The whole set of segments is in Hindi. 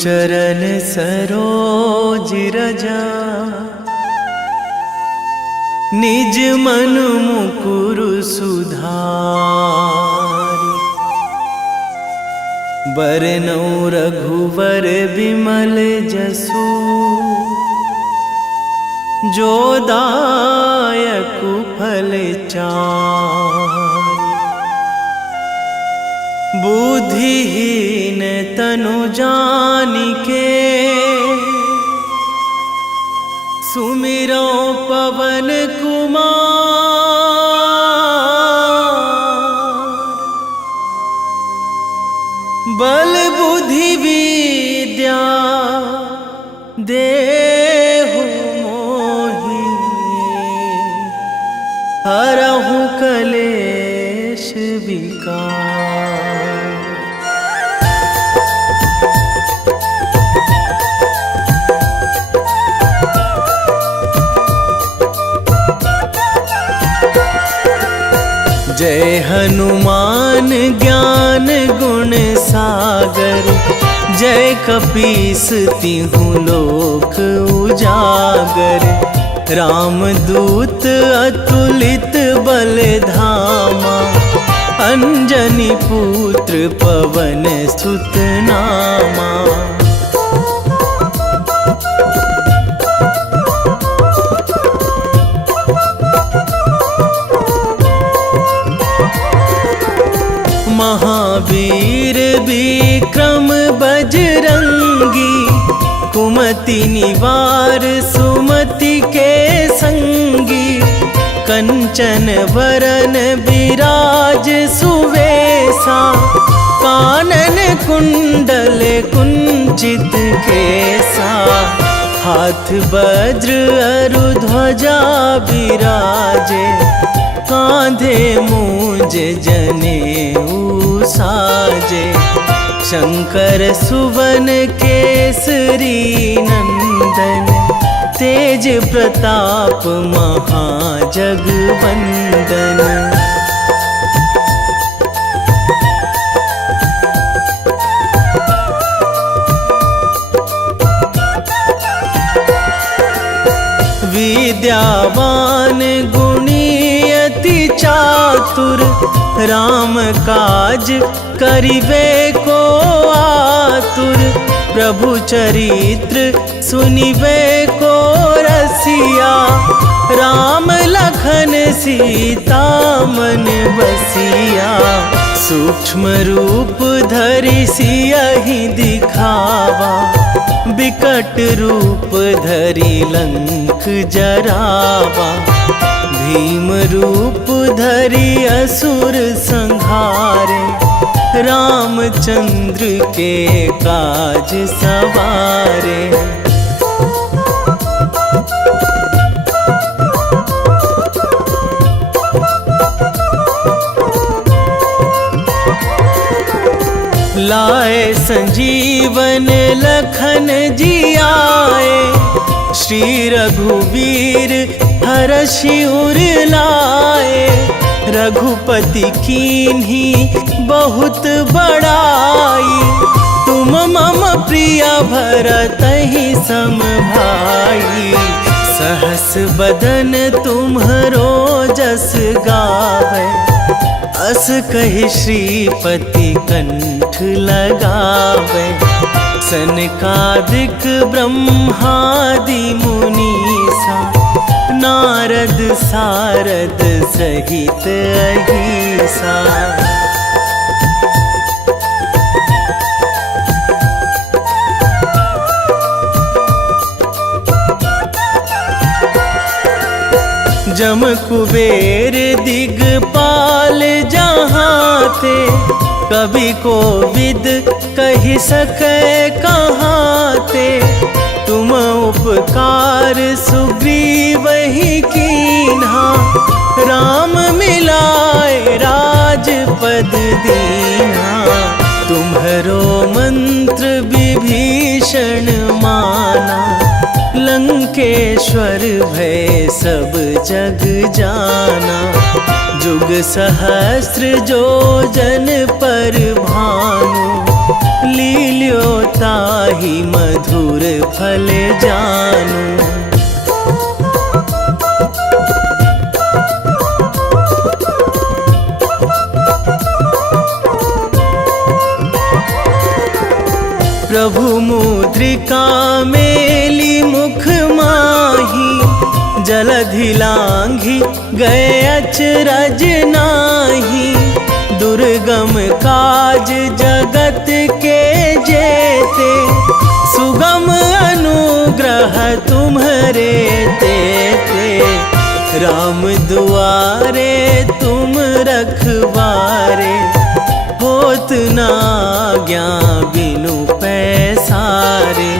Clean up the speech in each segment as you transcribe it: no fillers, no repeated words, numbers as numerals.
चरण सरोज रजा, निज मन मुकुर सुधारि। बरनौ रघुवर विमल जसु, जो दायक फल चारि। बुद्धिहीन तनु जानिके, सुमिरो पवन कुमार। बल बुद्धि विद्या देहु मोहि, हरहु कलेश विकार। जय हनुमान ज्ञान गुण सागर, जय कपीस तिहु लोक उजागर। रामदूत अतुलित बल धामा, अंजनी पुत्र पवन सुत नामा। महावीर विक्रम बजरंगी, कुमति निवार सुमति के संगी। कंचन वरन विराज सुवेशा, कानन कुंडल कुंचित केसा। हाथ वज्र अरु ध्वजा विराजे, कांधे मूंज जनेऊ साजे। शंकर सुवन केसरी नंदन, तेज प्रताप महाजगवंदन। विद्यावान गुणी अति चातुर, राम काज करिबे को आतुर। प्रभु चरित्र सुनिबे को रसिया, राम लखन सीता मन बसिया। सूक्ष्म रूप धरि सियहि दिखावा, बिकट रूप धरि लंक जरावा। भीम रूप धरि असुर संहारे, रामचंद्र के काज सवारे। लाए संजीवन लखन जियाए, श्री रघुवीर हरषि उर लाए। रघुपति कीन्ही बहुत बड़ाई, तुम मम प्रिय भरतहि सम भाई। सहस बदन तुम्हरो जस गावै, अस कहि श्रीपति कंठ लगावै। सनकादिक ब्रह्मादि मुनीसा, नारद सारद सहित अहिसा। जम कुबेर दिगपाल जहाँ थे, कवि कोविद कहि सकै कहाँ ते। तुम उपकार सुग्रीवहि कीन्हा, राम मिलाए राजपद दीन्हा। तुम्हरो मंत्र विभीषण माना, लंकेश्वर भय सब जग जाना। जुग सहस्र जो जन पर भानु, लील्यो ताहि मधुर फल जानू। प्रभु मुद्रिका मेली मुख माही, जलधि लांघी गए अचरज नाही। दुर्गम काज जगत के जेते, सुगम अनुग्रह तुम्हरे तेते। राम दुआरे तुम रखवारे, होत ना आज्ञा बिनु पैसारे।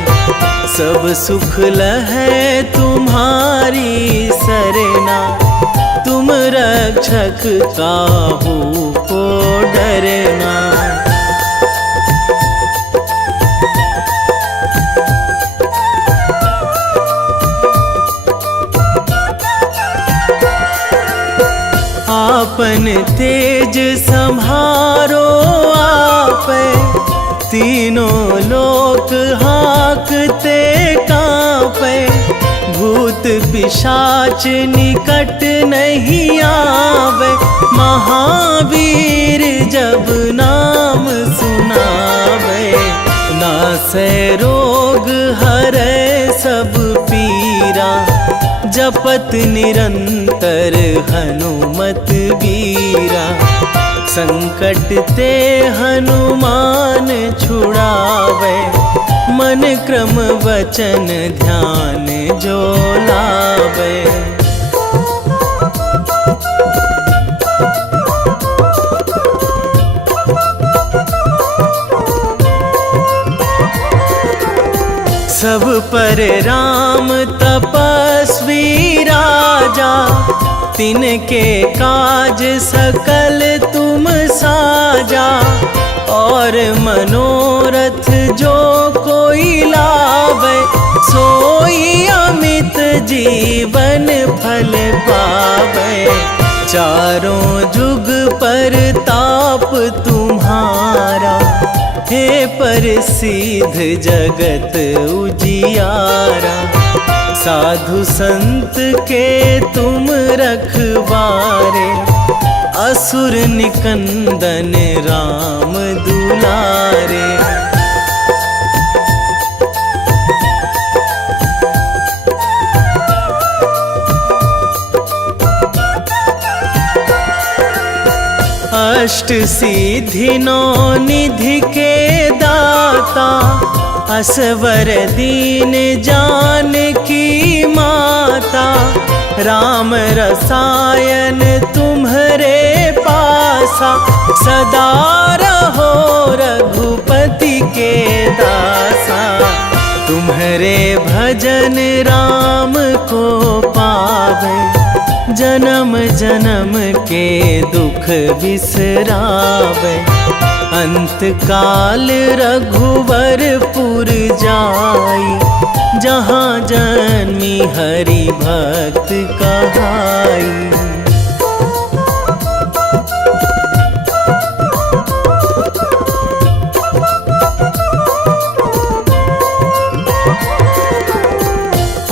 सब सुख लहै तुम्हारी सरना, तुम रक्षक काहू को डरना। आपन तेज संहारो आपै, तीनों लोक हाकते कांपै। भूत पिशाच निकट नहीं आवे, महावीर जब नाम सुनावे। नासै रोग हरै सब पीरा, जपत निरंतर हनुमत वीरा। संकट ते हनुमान छुड़ावे, मन क्रम वचन ध्यान जो लावे। सब पर राम तपस्वी राजा, तिनके काज सकल तुम साजा। और मनोरथ जो कोई लावे, सोई अमित जीवन फल पावे। चारों जुग पर ताप तुम्हारा, हे प्रसिद्ध जगत उजियारा। साधु संत के तुम रखवारे, असुर निकंदन राम दुलारे। अष्ट सिद्धि नौ निधि के दाता, असवर दीन जानकी माता। राम रसायन तुम्हरे पासा, सदा रहो रघुपति के दासा। तुम्हरे भजन राम को पावे, जन्म जन्म के दुख बिसरावे। अंत काल रघुवरपुर जाई, जहाँ जन्मी हरि भक्त कहाई।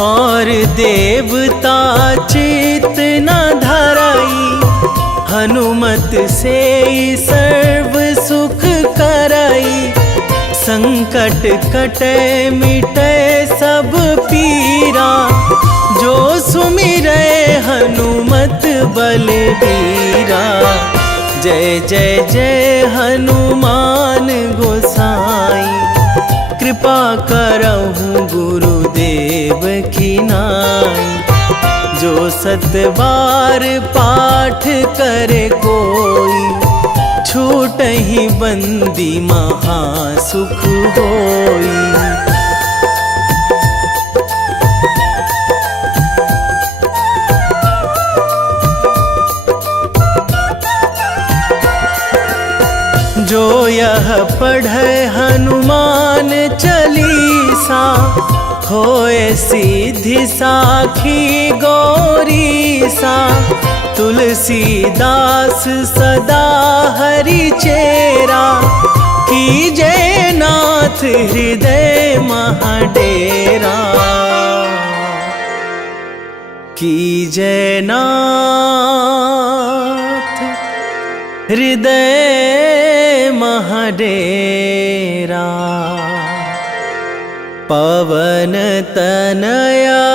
और देवता चित न धराई, हनुमत से सर्व सुख कराई। संकट कटे मिटे सब पीरा, जो सुमिरै हनुमत बलबीरा। जय जय जय हनुमान गोसाई, कृपा करहु गुरुदेव की नाई। जो सतबार पाठ करे कोई, छूटहि बंदी महासुख होई। जो यह पढ़े हनुमान चालीसा, होए सीधी साखी गौरीसा। तुलसीदास सदा हरि चेरा, कीजे नाथ हृदय महाडेरा, कीजे नाथ हृदय महाडेरा। पवन तनया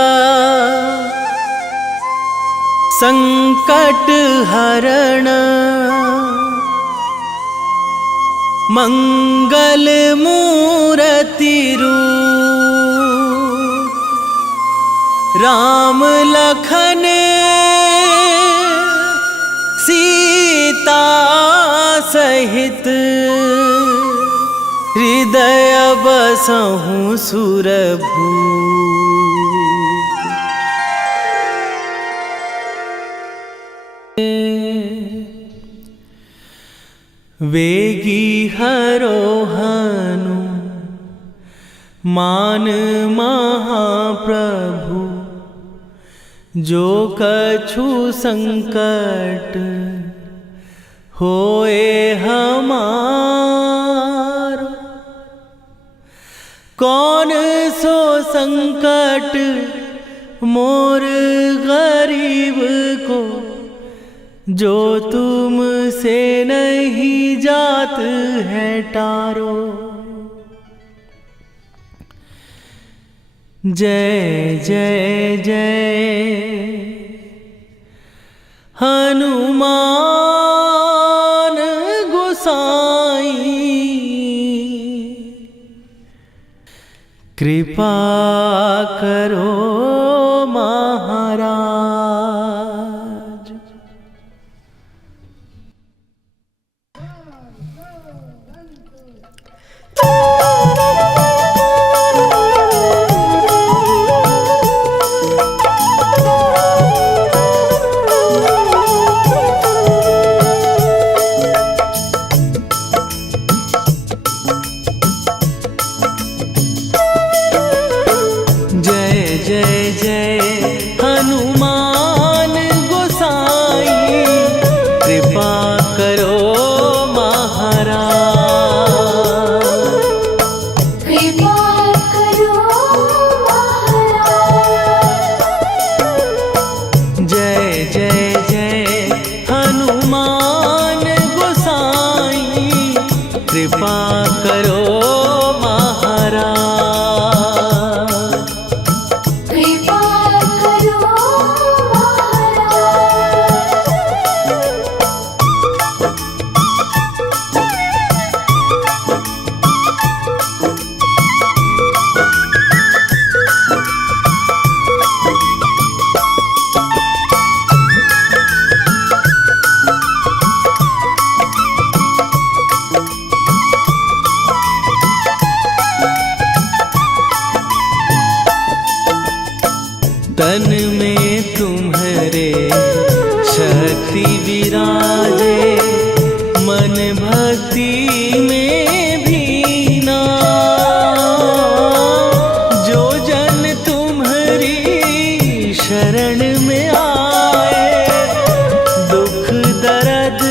संकट हरण, मंगल मूर्ति रूप, राम लखन सीता सहित, हृदय बसहु सुरभूप। वेगी हरोहनु मान महाप्रभु, जो कछु संकट होए हमारो। कौन सो संकट मोर गरीब को, जो तुम से नहीं जात है टारो। जय जय जय हनुमान गोसाई, कृपा करो महाराज। कृपा करो महाराज, कृपा करो तन में तुम्हारे शक्ति विराजे, मन भक्ति में भीना। जो जन तुम्हारी शरण में आए, दुख दर्द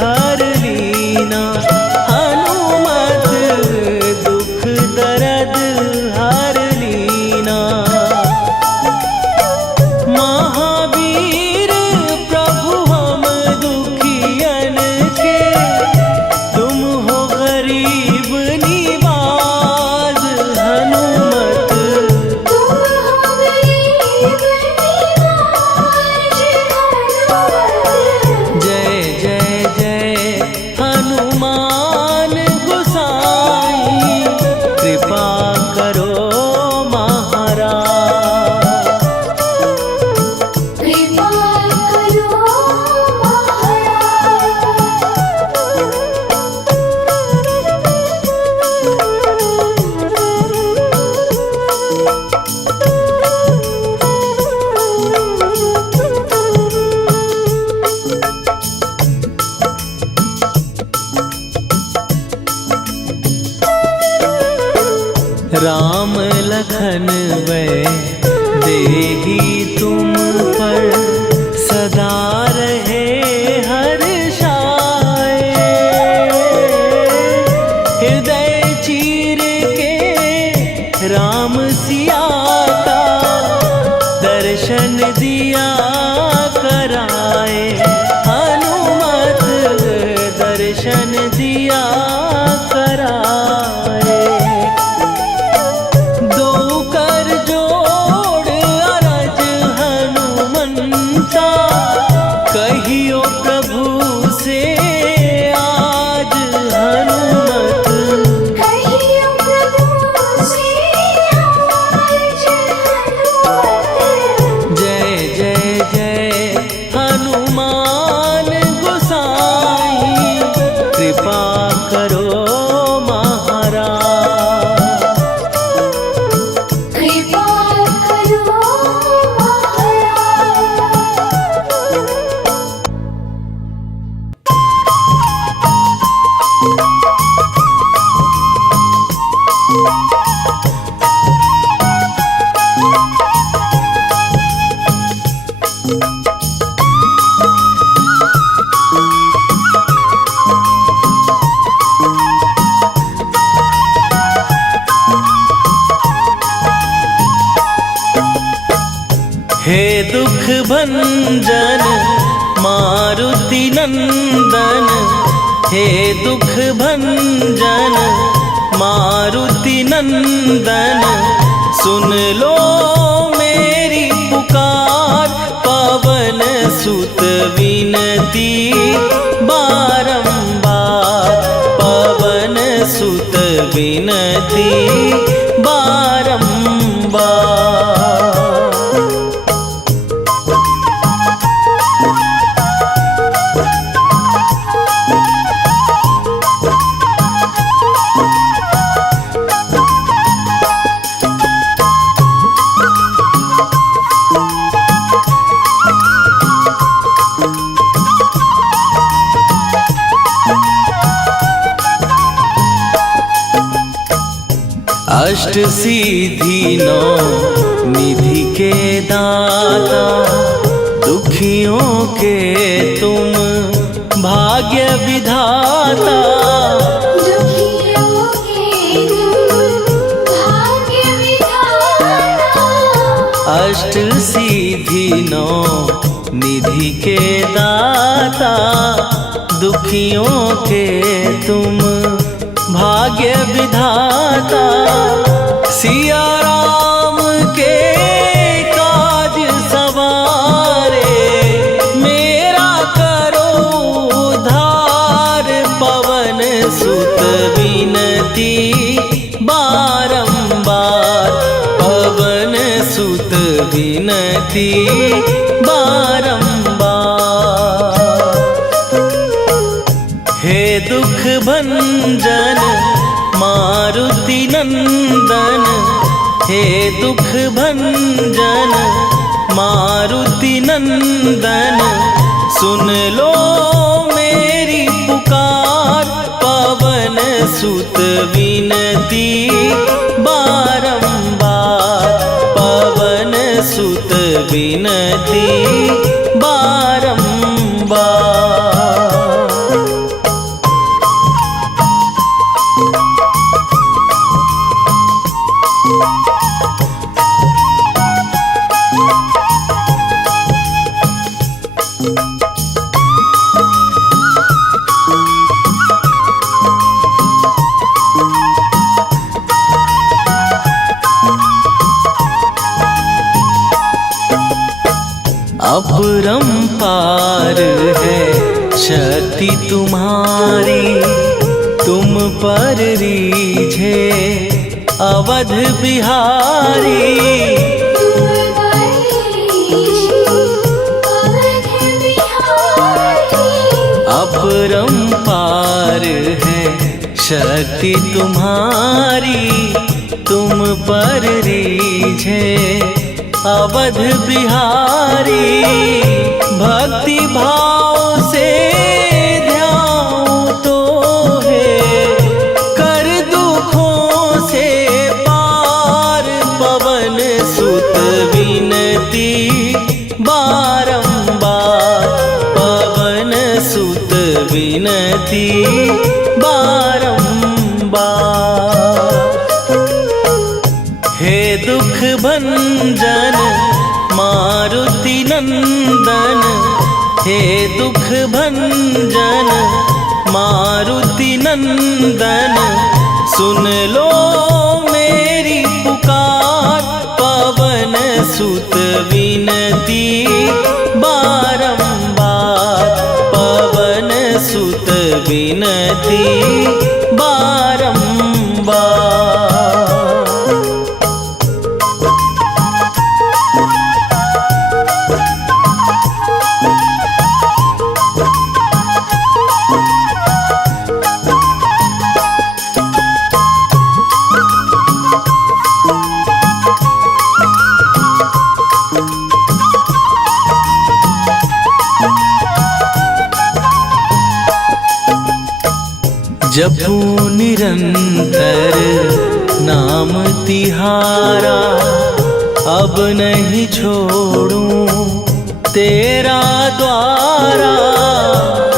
हर लीना। हनुमत दुख दर्द हर लीना। महावीर प्रभु हम दुखियन के, तुम हो गरीब निवाज। हनुमत तुम हो गरीब निवाज। जय जय जय हनुमान गोसाई, कृपा करो महाराज। कृपा करो राम लखन वै देही तुम पर, सदा रहे हर्षाए। हे राम सिया का दर्शन दिया कराए, हनुमत दर्शन दिया कराए। दो कर जोड़ अरज हनुमंता, कहियो प्रभु से आज हनुमत। कहियो प्रभु से आज हनुमत। जय जय जय हनुमान गोसाई, कृपा करो महाराज। कृपा करो महाराज। हे दुख भंजन मारुति नंदन, हे दुख भंजन मारुति नंदन, सुन लो मेरी पुकार। पवन सुत विनती बारंबार, पवन सुत विनती बारंबार। अष्ट सिद्धि नौ निधि के दाता, दुखियों के तुम भाग्य विधाता। दुखियों के तुम भाग्य विधाता। अष्ट सिद्धि नौ निधि के दाता, दुखियों के तुम भाग्य विधाता। सिया राम के काज सवारे, मेरा करो उद्धार। पवन सुत विनती बारंबार, पवन सुत विनती बारंबार। हे दुख भंजन मारुति नंदन, हे दुख भंजन मारुति नंदन, सुन लो मेरी पुकार। पवन सुत विनती बारंबार, पवन सुत विनती बारंबार। अपरंपार है शक्ति तुम्हारी, तुम पर रीझे अवध बिहारी। अपरंपार है शक्ति तुम्हारी, तुम पर रीझे अवध बिहारी। भक्ति भाव से ध्यान तो है, कर दुखों से पार। पवन सुत विनती बारंबार, पवन सुत विनती बारंबार। हे हे दुख भंजन मारुति नंदन, हे दुख भंजन मारुति नंदन, सुन लो मेरी पुकार। पवन सुत विनती बारंबार, पवन सुत विनती बारंबार। जपू निरंतर नाम तिहारा, अब नहीं छोड़ूं तेरा द्वारा।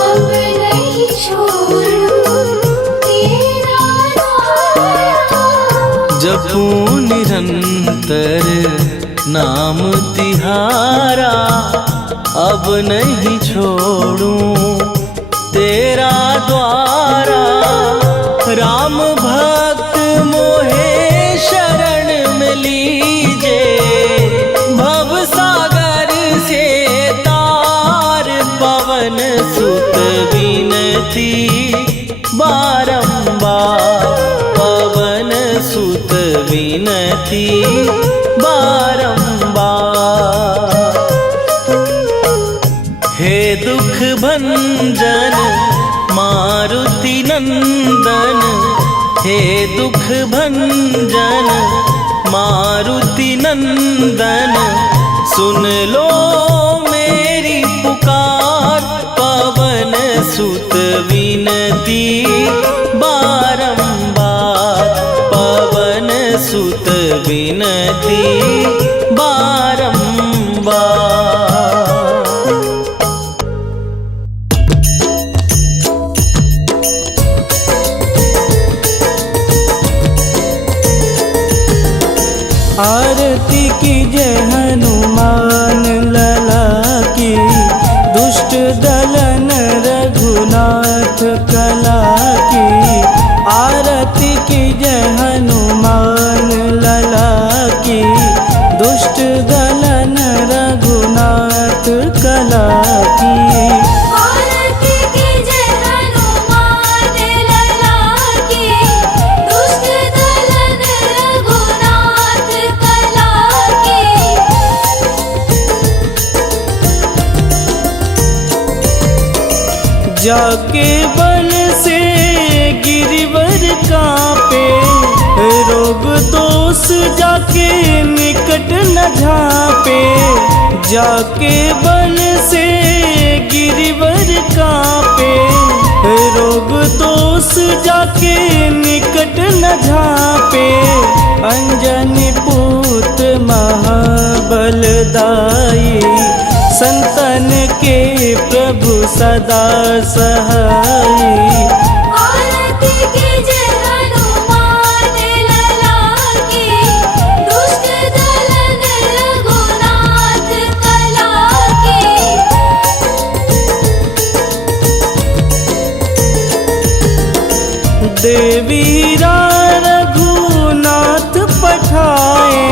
अब नहीं छोड़ूं तेरा द्वारा। जपू निरंतर नाम तिहारा, अब नहीं छोड़ूं तेरा द्वारा। राम भक्त मोहे शरण में लीजे, भव सागर से तार। पवन सुत विनती बारंबार, पवन सुत विनती बारंबार। हे दुख भंजन मारुति नंदन, हे दुख भंजन मारुति नंदन, सुन लो मेरी पुकार। पवन सुत विनती बारंबार, पवन सुत विनती बारंबार। आरती कीजय हनुमान लला की, दुष्ट दलन रघुनाथ कला की। आरती कीजय हनुमान लला की, दुष्ट दलन रघुनाथ कला की। आरती कीजय हनुमान लला की, दुष्ट दलन रघुनाथ कला की। जाके बल से गिरिवर कांपे, रोग दोष जाके निकट न झांपे। जाके बल से गिरिवर कांपे, रोग दोष जाके निकट न झांपे। अंजनी पूत महाबलदाई, संतन के प्रभु सदा सहाई। आरती कीजय हनुमान लला की, दुष्ट दलन रघुनाथ कला की। देवीरा रघुनाथ पठाए,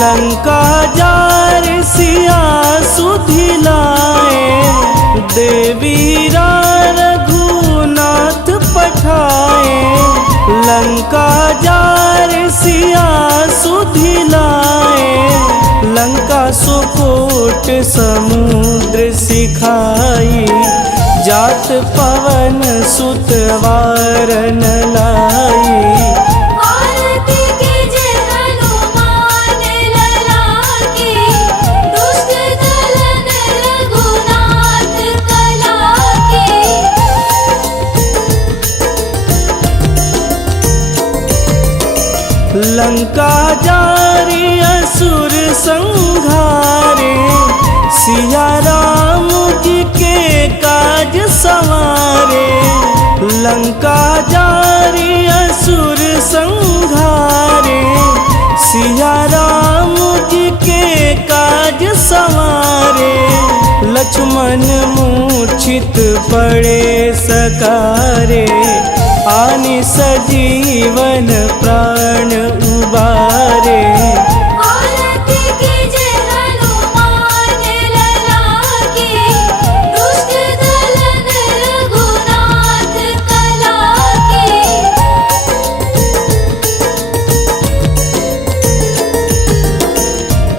लंका जार सिया सुधिलाए। देवीरा रघुनाथ पठाए, लंका जार सिया सुधिलाए। लंका सुकोट समुद्र सिखाई, जात पवन सुत वारन लाई। आरती कीजय हनुमान लला की, दुष्ट दलन रघुनाथ कला की। लंका जारी असुर संघारे, सिया राम जी के काज संवारे। लंका जारी असुर संघारे, सिया राम जी के काज संवारे, लक्ष्मण मूर्छित पड़े सकारे, आनि सजीवन प्राण उबारे। आरती कीजे हनुमान लला की, दुष्ट दलन रघुनाथ कला की।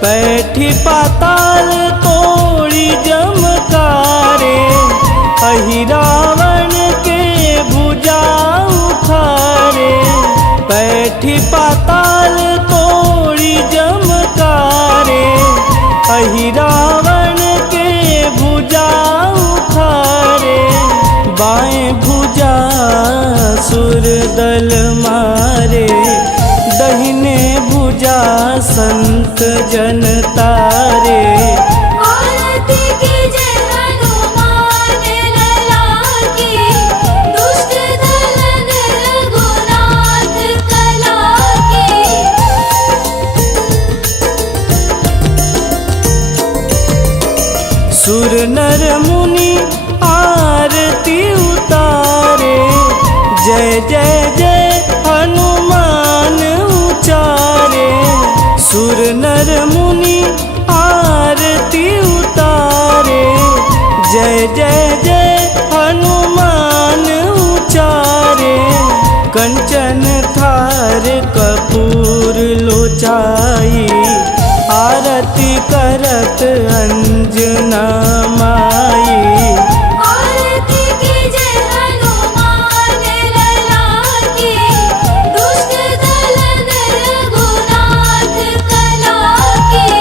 बैठी पाताल तोड़ी जमकारे, अहि रावण के भुजा उखारे। बैठी पाताल तोड़ी जमकारे, अहि रावण के भुजा उखारे। बाएं भुजा सुर दल मारे, दहिने भुजा संत जन तारे। आरती कीजे हनुमान लला की, दुष्ट दलन रघुनाथ कला की। सुर नर मुनि आरती उतारे, जय जय जय हनुमान उचारे। सुर नर मुनि आरती उतारे, जय जय जय हनुमान उचारे। कंचन थार कपूर लोचाई, आरती करत अंजना माई। आरती कीजे हनुमान लला की, दुष्ट दलन रघुनाथ कला की।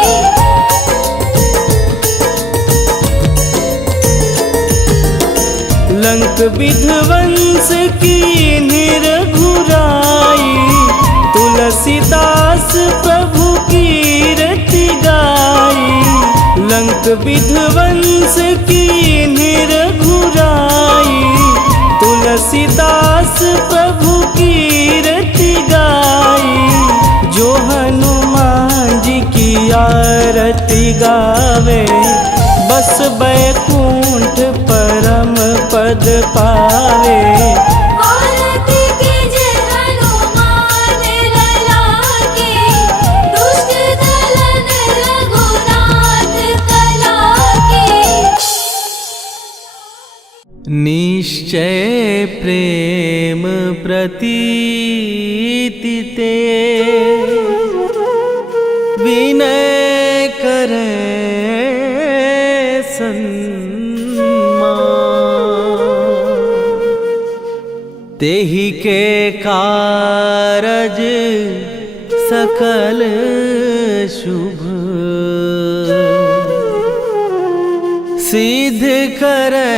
लंक विध्वंस की निरघुराई, तुलसीदास प्रभु कीरति गाई। लंक विध्वंस की निरघुराई, तुलसीदास प्रभु कीरति गाई। जो हनुमान जी की आरती गावे, बस बैकुंठ परम पद पावे। आरती कीजे हनुमान लला की, दुष्ट दलन रघुनाथ कला की। निश्चय प्रेम प्रतीति ते, विनय करे तेहि के कारज सकल शुभ, सिद्ध करे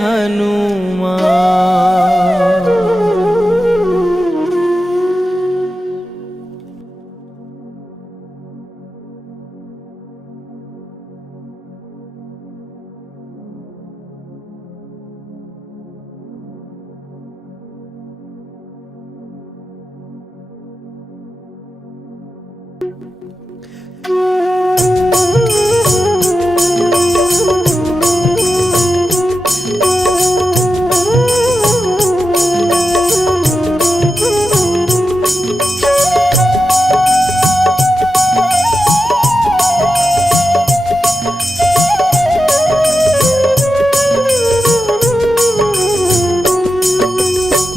हनुमान।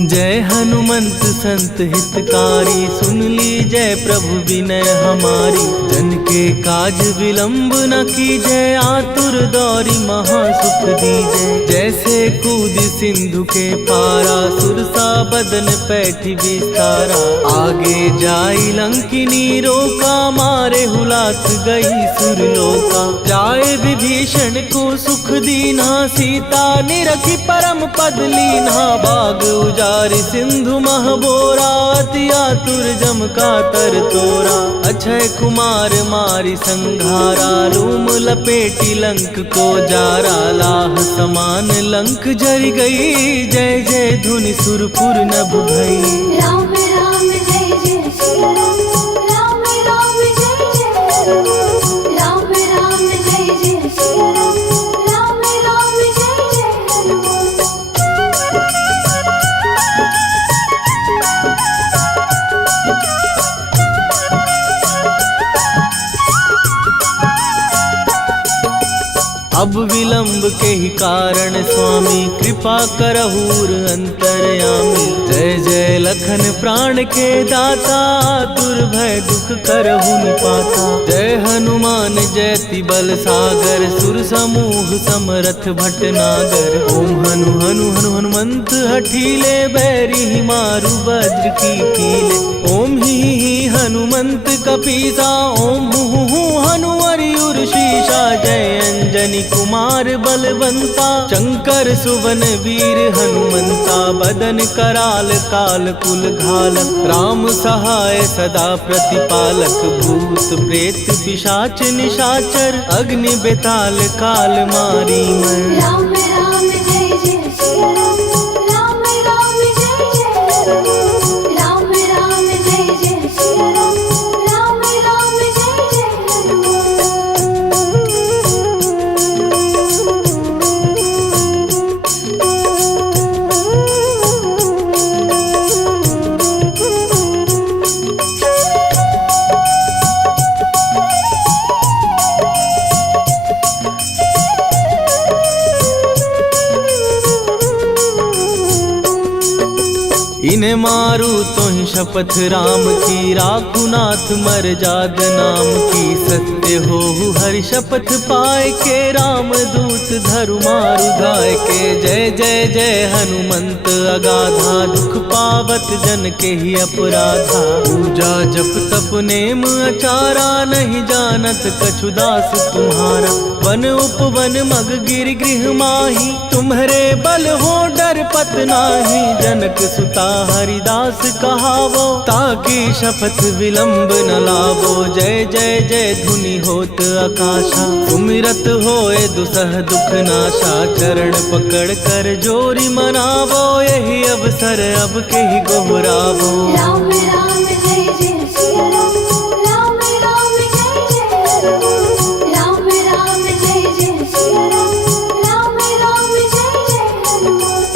जय हनुमंत संत हितकारी, सुन लीजय प्रभु विनय हमारी। जन के काज विलंब न कीजय, आतुर दौरी महासुख दीजय। जैसे कूद सिंधु के पारा, सुरसा बदन पैठी विस्तारा। आगे जाई लंकिनी रोका, मारे हुलाक गई सुरलोका। जाए विभीषण को सुख दीना, सीता निरखी परम पद लीना। बाग उजारि सिंधु महबोरा, अति आतुर जम का तर तोरा। अक्षय कुमार मारी संघारा, लूम लपेटी लंक को जारा। लाह समान लंक जरि गई, जय जय धुनि सुरपुर नभ भई। राम राम जय जय श्री राम, राम अब विलंब के ही कारण स्वामी कृपा करहूर अंतर्यामी। जय जय लखन प्राण के दाता दुर्भय दुख करहु निपाता। जय हनुमान जयति बल सागर सुर समूह समरथ भटनागर। ओम हनु हनु हनु हनुमंत हठीले बैरी मारु वज्र की कीले। ओम ही हनुमंत कपीसा ओम हु हनुमरियुर शीशा। जय अंजनी कुमार बलवंता शंकर सुवन वीर हनुमंता। बदन कराल काल कुल घालक राम सहाय सदा प्रतिपालक। भूत प्रेत पिशाच निशाचर अग्नि बेताल काल मारी मर। राम राम जय जय सिया राम, राम राम जय जय हनुमान। राम राम जय जय सिया राम, राम राम जय जय इन्हें मारू तो ही शपथ राम की। राखू नाथ मर जाद नाम की। सत्य हो हरि शपथ पाए के राम दूत धरु मारु धाय के। जय जय जय हनुमंत अगाधा दुख पावत जन के ही अपराधा। पूजा जप तप नेम अचारा नहीं जानत कछु दास तुम्हारा। वन उपवन मग गिर गृह माही तुम्हारे बल हो डर पत नाही। जनक सुता हरिदास कहावो ताकि शपथ विलंब न लावो। जय जय जय धुनि होत आकाशा सुमिरत होए दुसह दुख नाशा। चरण पकड़ कर जोरी मनावो यही अवसर अब के ही गोहरावो। राम राम जय जय सिया राम, राम राम जय जय हनुमान। राम राम जय जय सिया राम, राम राम जय जय हनुमान।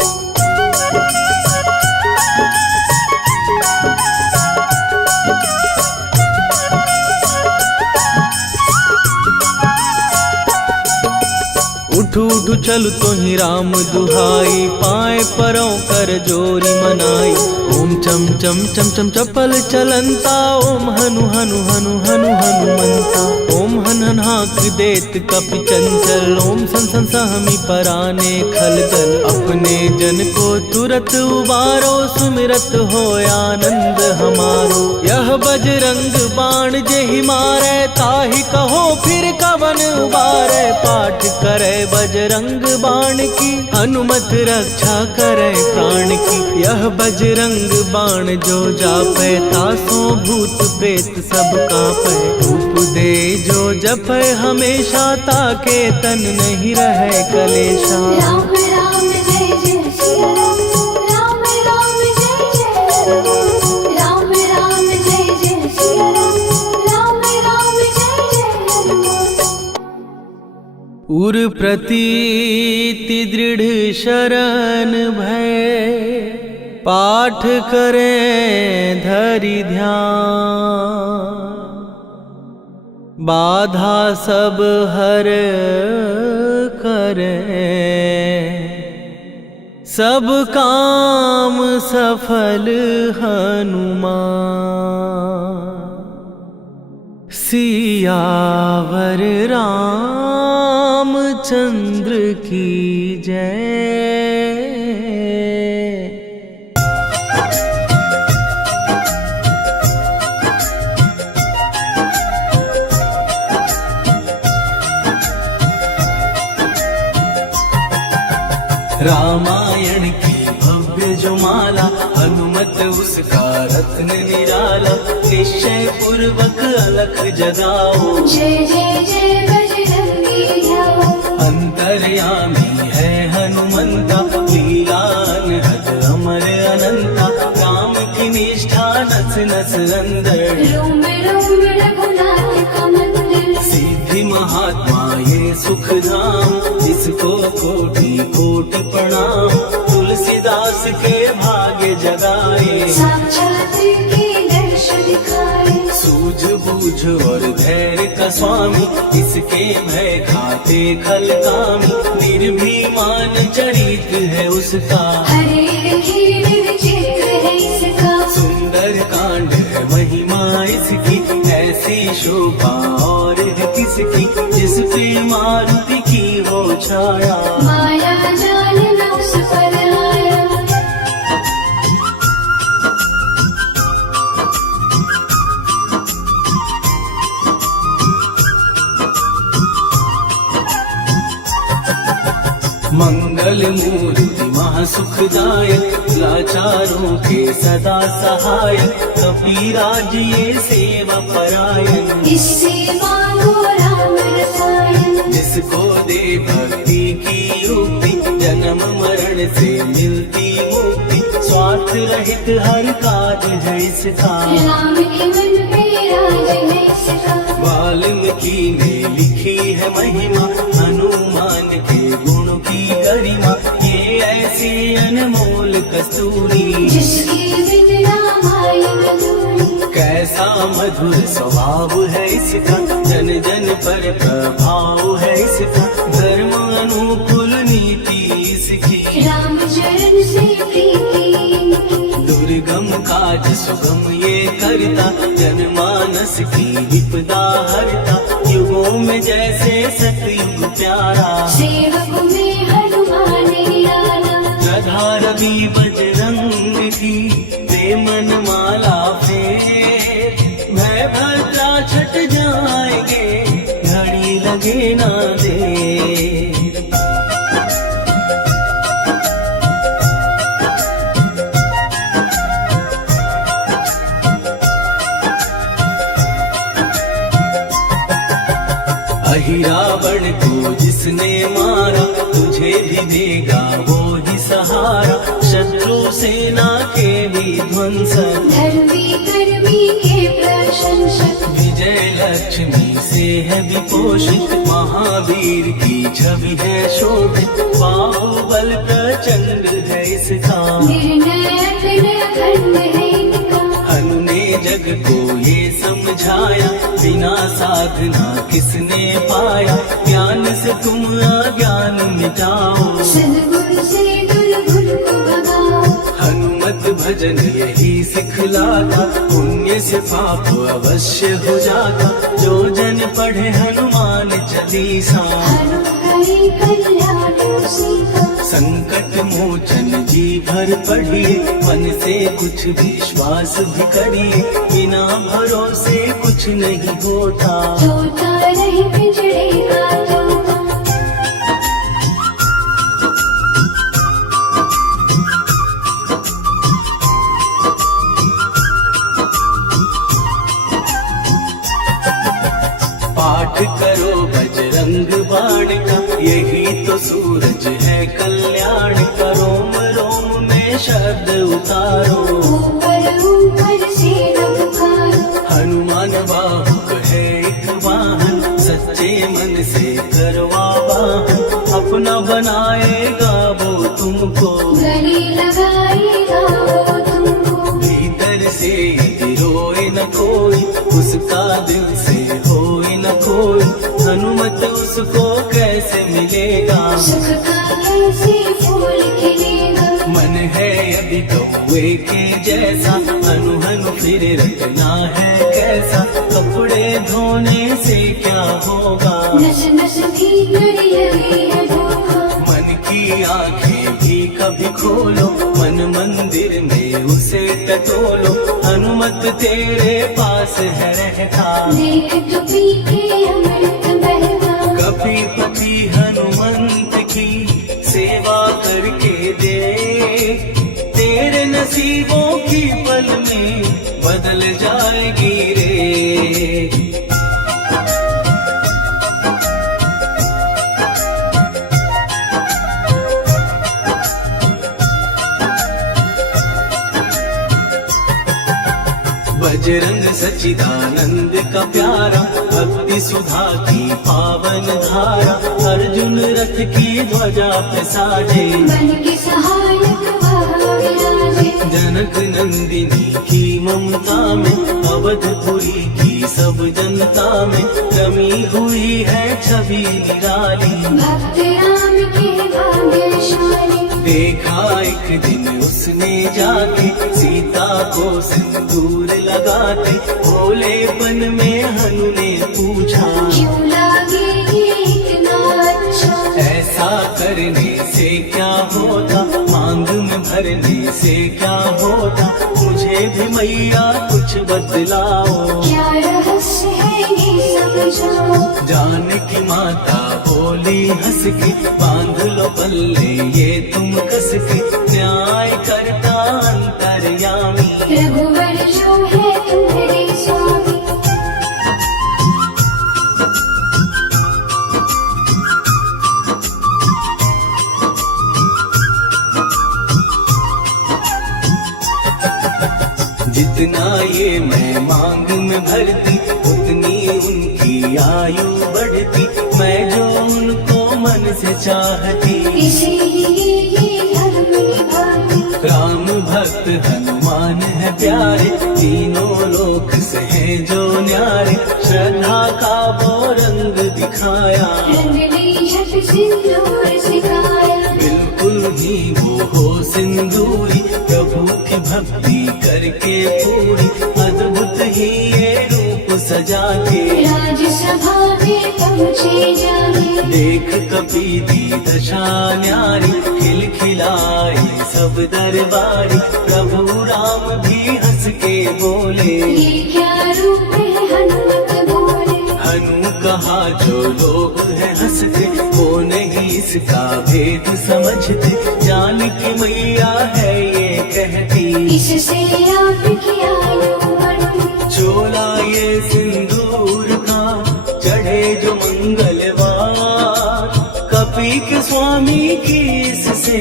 उठू उठू चलु तो ही राम दुहाई। पाए परों कर जोरी मनाई। ओम चम चम चम चम चपल चलंता। ओम हनु हनु हनु हनु हनुमंता। ओम हन हन हाक देत कपि चंचल। ओम सन सन सहमी पराने खलदल। अपने जन को तुरत उबारो सुमिरत हो आनंद हमारो। यह बजरंग बाण जेहि मारे ताहि कहो फिर कवन उबारे। पाठ करे बजरंग बाण की हनुमत रक्षा करे प्राण की। यह बजरंग बाण जो जापै तासो भूत प्रेत सब कापै। धूप दे जो जपै हमेशा ताके तन नहीं रहे कलेशा। राम राम जय जय सिया राम, राम राम जय जय हनुमान। राम राम जय जय सिया राम, राम राम जय जय हनुमान। उर प्रतीति दृढ़ शरण भय। पाठ करें धरि ध्यान। बाधा सब हर करें। सब काम सफल हनुमान। सियावर रामचंद्र की जय। रामायण की भव्य जो माला हनुमत उसका रत्न निराला। निश्चय पूर्वक अलख जगाओ जय जय जय बजरंगी ध्याओ। अंतर्यामी है हनुमंता लीला अनहद अमर अनंता। राम की निष्ठा नस नस अंदर रोम रोम रघुनाथ का मंदिर। सिद्धि महात्मा ये सुख धाम जिसको कोटि कोटि प्रणाम। तुलसीदास के भाग्य जगाए साक्षात के दर्श दिखाए। सूझ बूझ सूझ और धैर्य का स्वामी, इसके भय खाते खल कामी, निर्भीमान चरित्र है उसका, हरे खेल विचित्र है इसका, सुंदर कांड है महिमा इसकी, ऐसी शोभा और है किसकी, जिस पे मारुति की हो छाया, माया जाल न उस पर आया। मंगल मूर्ति महासुखदायक, लाचारों के सदा सहायक, कपीराज ये सेवा परायण, इससे मांगो राम रसायन, जिसको दे भक्ति की युक्ति, जन्म मरण से मिलती मुक्ति, स्वार्थ रहित हर काज है इसका, राम के मन पे राज है इसका, वाल्मीकि ने लिखी है महिमा, हनुमान के गुण की गरिमा, ये ऐसी अनमोल कस्तूरी, जिसके बिन रामायण अधूरी, कैसा मधुर स्वभाव है इसका, जन जन पर प्रभाव है इसका, धर्म अनुकूल नीति इसकी, राम चरण से प्रीति इनकी, दुर्गम काज सुगम ये करता, जनमानस की विपदा हरता, युगों में जैसे सतयुग प्यारा, सेवक में हनुमान निराला, राधा रवि बजरंग की दे मन माला फेर, भय भद्रा छट जाएंगे घड़ी लगे ना दे। रावण को जिसने मारा, तुझे भी देगा वो ही सहारा, शत्रु सेना के भी ध्वंसक, धर्मी कर्मी के प्रशंसक, विजय लक्ष्मी से है विपोषित, महावीर की छवि है शोभित, बाहुबल प्रचंड है इसका, निर्णय अखंड है इनका, हनु ने जग को ये समझाया, बिना साधना किसने पाया, ज्ञान से तुम अज्ञान मिटाओ, सद्गुण से दुर्गुण को भगाओ, हनुमत भजन यही सिखलाता, पुण्य से पाप अवश्य हो जाता, जो जन पढ़े हनुमान चालीसा, हरि कल्याण सीता, संकट मोचन जी भर पढ़िए, मन से कुछ विश्वास भी करिए, बिना भरोसे कुछ नहीं होता, तोता नहीं पिंजड़ेगा तोता, पाठ करो बजरंग बाण का, यही तो सूरज है कल्याण का, रोम रोम में शब्द उतारो, ऊपर ऊपर से न पुकारो, हनुमान बाहुक है एक वाहन, सच्चे मन से करवा वाहन, अपना बनाएगा वो तुमको, गले लगाएगा वो तुमको, भीतर से यदि रोए न कोई, उसका दिल से होए न कोई, हनुमत उसको कैसे मिलेगा, सुख का कैसे फूल खिलेगा, मन है यदि कौवे के जैसा, हनु हनु फिर रखना है कैसा, कपड़े धोने से क्या होगा, नस नस भीतर यही है धोखा, मन की आंखें भी कभी खोलो, मन मंदिर में उसे टटोलो, हनुमत तेरे पास है रहता, देख तो पी के अमृत बहता, कभी पति हनुमंत की सेवा करके दे, तेरे नसीबों की पल में बदल जाएगी रे। बजरंग सच्चिदानंद का प्यारा, भक्ति सुधा की पावन धारा, अर्जुन रथ की ध्वजा पे साजे, बन के सहायक वह विराजे, जनक नंदिनी की ममता में अवधपुरी की सब जनता में रमी हुई है छवि निराली। भक्त राम के भाग्यशाली देखा एक दिन उसने जाके सीता को सिंदूर लगाते, भोलेपन में हनु ने पूछा क्यों लागे ये इतना अच्छा। ऐसा करने से क्या होता, मांग में भरने से क्या होता, मुझे भी मैया कुछ बतलाओ। क्या रहस्य है ये समझाओ। जानकी माता बोली हंस के, बांध लो पल्ले ये तुम कस के, न्याय करता अंतर्यामी। रघुवर जो है तुम्हारे स्वामी। जितना ये मैं मांग में भरती, उतनी उनकी आयु बढ़ती, मैं जो उनको मन से चाहती। इसीलिए ये धर्म निभाती। राम भक्त हनुमान है प्यारे, तीनों लोक से हैं जो न्यारे, श्रद्धा का वो रंग दिखाया। रंगली झट सिंदूर सिखाया। बिल्कुल ही वो हो सिंदूरी, प्रभु की भक्ति करके पूरी, अद्भुत ही ये रूप सजा के। राजसभा में पहुँचे जाके। देख कपी दी दशा न्यारी, खिलखिलाई सब दरबारी, प्रभु राम भी हंस के बोले ये क्या रूप है हनुमत बोले। हनु कहा जो लोग हैं हंसते, वो नहीं इसका भेद समझते, जानकी मैया है ये कहती। इससे आपकी आयु बढ़ती। चोला ये सिंदूर का चढ़े जो मंगलवार, कपी के स्वामी की इससे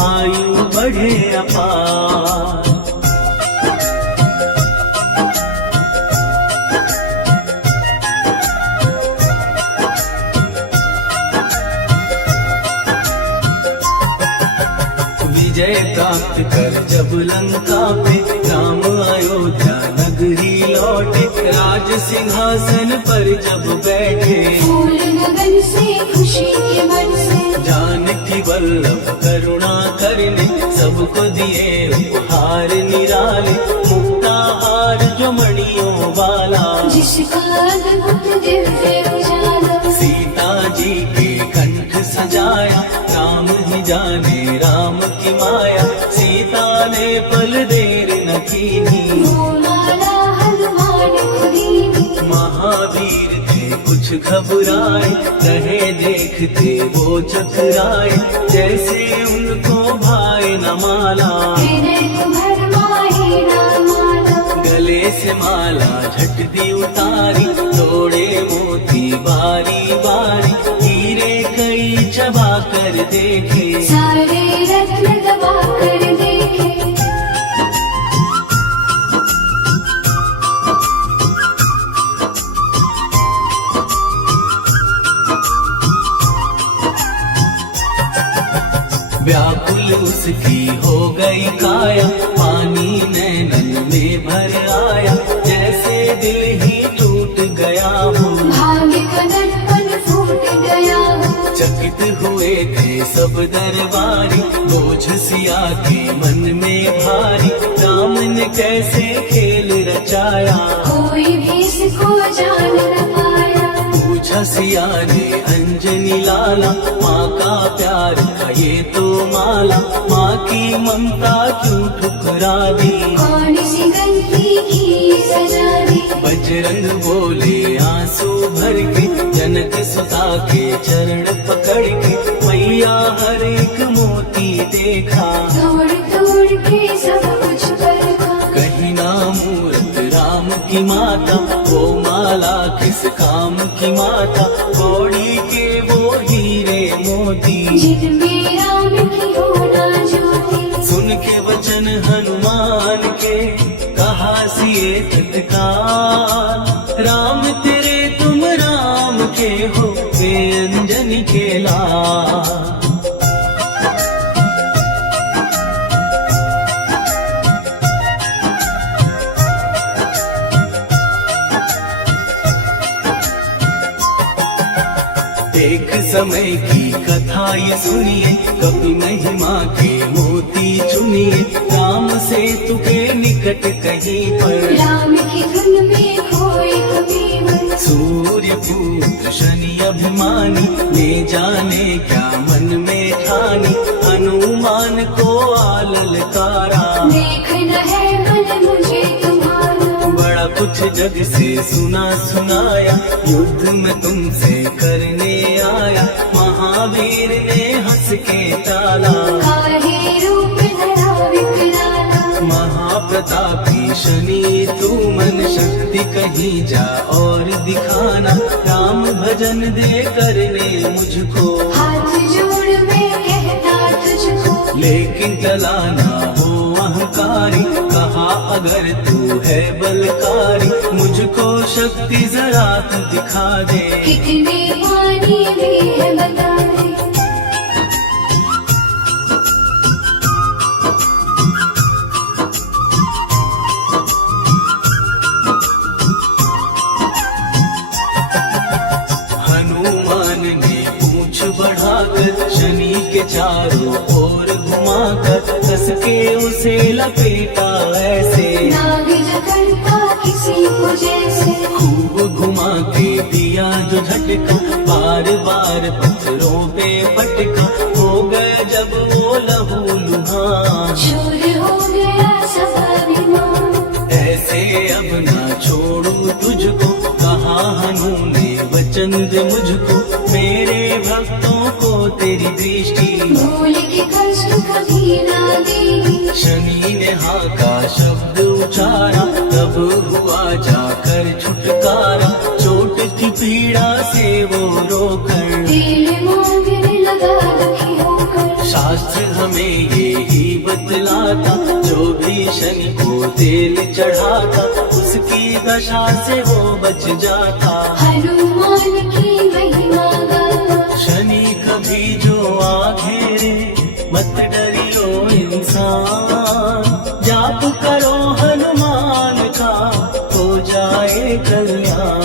आयु बढ़े अपार। विजय प्राप्त कर जब लंका पे, राम अयोध्या नगरी लौटे, राज सिंहासन पर जब बैठे, फूल गगन से खुशी के बरसे। जानकी वल्लभ करुणा करने, सबको दिए उपहार निराले, मुक्ताहार जो मणियों वाला, जिसका अद्भुत दिव्य उजाला। सीता जी के कंठ सजाया, राम ही जाने राम की माया, सीता ने पल देर न कीनी, वो माला हनुमान खुदीनी। महावीर थे कुछ घबराए, रहे देखते वो चकराए, जैसे उनको भाए न माला। हृदय को भरमाए ना माला। गले से माला झट दी उतारी, तोड़े मोती बारी बारी, हीरे कई चबा कर देखे, सारे रत्न दबा कर देखे। व्याकुल उसकी हो गई काया, पानी नैनन में भर आया, जैसे दिल ही टूट गया हो, भाग्य का दर्पण फूट गया हो। चकित हुए थे सब दरबारी, बोझ सिया के मन में भारी, राम ने कैसे खेल रचाया, कोई भी इसको जान न पाया। पूछा सिया ने अंजनी लाला, माँ का प्यार था ये तो माला, माँ की ममता क्यों ठुकरा दी, कौन सी गलती की सजा दी। बजरंग बोले आंसू भर के, जनक सुता के चरण पकड़ के, मैया हर एक मोती देखा, तोड़ तोड़ के सब कुछ परखा। कहीं ना मूरत राम की माता, वो माला किस काम की माता, कौड़ी के वो हीरे मोती, जिनमें राम की होना ज्योति। सुन के वचन हनुमान के, कहा सिए तत्काल, राम तेरे तुम राम के हो, वे अंजनी के लाल। एक समय की कथा ये सुनिए, कभी महिमा के मोती चुनिए। राम सेतु के निकट कहीं पर राम की धुन में खोए कभी मन। सूर्य पुत्र शनि अभिमानी, ले जाने क्या मन में ठानी। हनुमान को आललकारा, देखना है मन मुझे तुम्हारा। बड़ा कुछ जग से सुना सुनाया, युद्ध में तुमसे करने आया। महावीर ने हंस के टाला, काहे रूप धरा विकराला। महाप्रतापी शनि तू मन शक्ति कहीं जा और दिखाना। राम भजन दे करने मुझको, हाथ जोड़ मैं कहता तुझको। लेकिन टला ना हो अहंकारी। कहा अगर तू है बलकारी, मुझको शक्ति जरा तू दिखा दे। कितने पानी में है बता दे। हनुमान ने पूंछ बढ़ाकर शनि के चारों ओर घुमाकर, कस के उसे लपेटा ऐसे। नाग जो करता किसी को जैसे, खूब घुमा के दिया जो झटका, बार बार पत्थरों पे पटका। हो गए जब वो लहू लुहान, शोर हो गया सब अभिमान। ऐसे अब ना छोड़ू तुझको। कहा हनु ने वचन दे मुझको, मेरे भक्तों को तेरी दृष्टि। भूल के कष्ट कभी ना देगी। शनि ने हाँ का शब्द उचारा, तब हुआ जाकर छुटकारा। चोट की पीड़ा से वो रोकर, तेल मांगने लगा दुखी होकर। शास्त्र हमें ये ही बतलाता, जो भी शनि को तेल चढ़ाता, उसकी दशा से वो बच जाता। हनुमान की महिमा गाता। शनि कभी जो आ घेरे, मत डरियो इंसान। जाप करो हनुमान का, हो जाए कल्याण।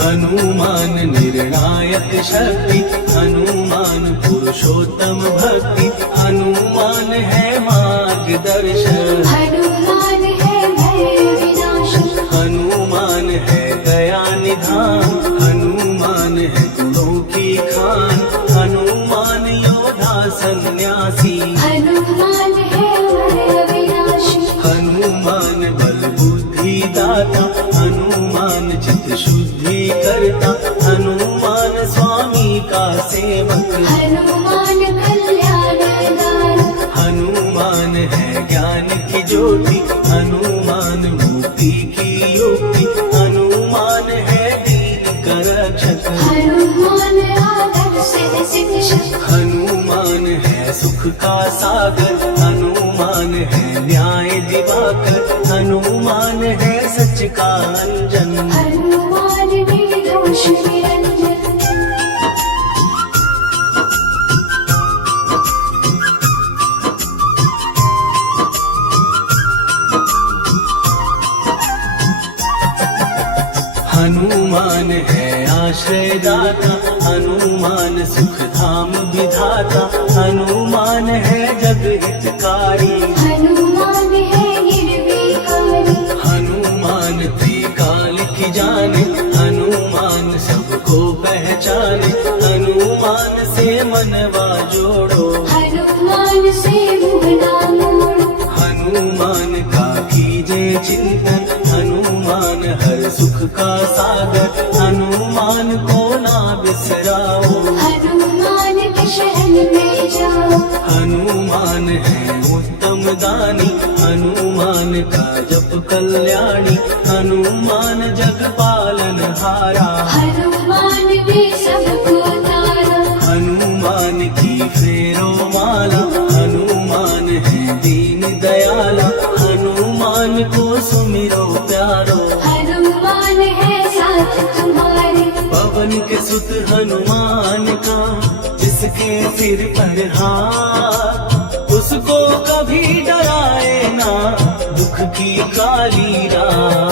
हनुमान निर्णायक शक्ति, हनुमान पुरुषोत्तम भक्ति। हनुमान है मार्गदर्शन, हनुमान है भय विनाशक। हनुमान है दया निधान। हनुमान है गुणों की खान, हनुमान योद्धा सन्यासी। हनुमान है भय विनाशी। हनुमान बल बुद्धि दाता, हनुमान चित्त शुद्धि करता। हनुमान स्वामी का सेवक, हनुमान कल्याणदायक। हनुमान है ज्ञान की ज्योति। हनुमान मुक्ति की युक्ति, हनुमान है दीन का रक्षक। हनुमान आदर से शिक्षक। हनुमान है सुख का सागर, हनुमान है न्याय दिवाकर। हनुमान है सच का अंजन, हनुमान निर्दोष निरंजन। हनुमान है आश्रयदाता। हनुमान सुख धाम विधाता। हनुमान है जग हितकारी। हनुमान है निर्विकारी। हनुमान त्रिकाल की जाने, हनुमान सबको पहचाने। हनुमान से मनवा जोड़ो, हनुमान से मुँह ना मोड़ो। हनुमान का कीजे चिंतन। हनुमान हर सुख का सागर। हनुमान को ना बिसराओ, हनुमान के शरण में जाओ। हनुमान है उत्तम दानी। हनुमान का जप कल्याणी। हनुमान जग पालन हारा। हनुमान ने सबको तारा। हनुमान की फेरो माला। हनुमान है दीन दयाला। हनुमान को सुमिरो प्यारो। हनुमान है साथ तुम्हारे। पवन के सुत हनुमान का, जिस जिसके सिर पर हाथ, उसको कभी डराए ना दुख की काली रात।